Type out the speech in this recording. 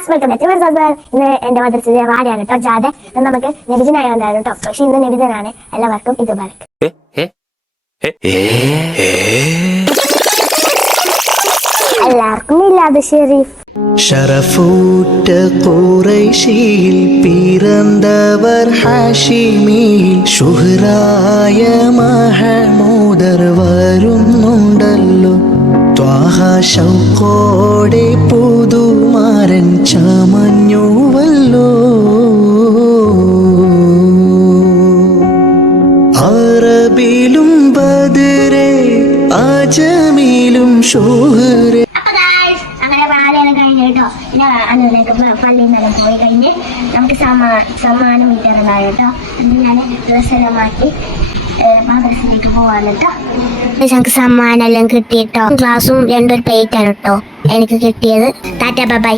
Class welcome ഇന്ന് എന്റെ മദ്രസയിലെ വാടിയാണ് കേട്ടോ ജാഥ. നമുക്ക് നബിദിനായോണ്ടാണ് കേട്ടോ, പക്ഷെ ഇന്ന് നബിദിനാണ്. എല്ലാവർക്കും ഇത് ബാലക്ക്. എല്ലാവർക്കും മിലാദ് ഷെരീഫ്. ഷറഫൂറ്റ ഖുറൈശിയിൽ പിറന്നവർ ഹാഷിമിയിൽ ശുഹ്റായ മഹമൂദർ വരുന്നുണ്ടല്ലോ. ത്വാഹ ശൗഖോടെ പുതുമാരൻ ചമഞ്ഞുവല്ലോ. അറബിലും ബദറെ അജമിലും ശുഹ്റെ. അങ്ങനെ പാലയെല്ലാം കഴിഞ്ഞ് കേട്ടോ. അന്നേക്ക് പള്ളിയിൽ നിന്നെല്ലാം പോയി കഴിഞ്ഞ് നമുക്ക് സമ്മാനം വിതരണമായി കേട്ടോ. അത് ഞാൻ ഡ്രസ്സെല്ലാം മാറ്റി മദ്രസയിലേക്ക് പോവാണ് കേട്ടോ. ഞങ്ങൾക്ക് സമ്മാനം എല്ലാം കിട്ടിയിട്ടോ. ക്ലാസ്സും 2 പ്ലേറ്റാണ് കേട്ടോ എനിക്ക് കിട്ടിയത്. ടാറ്റ ബൈ.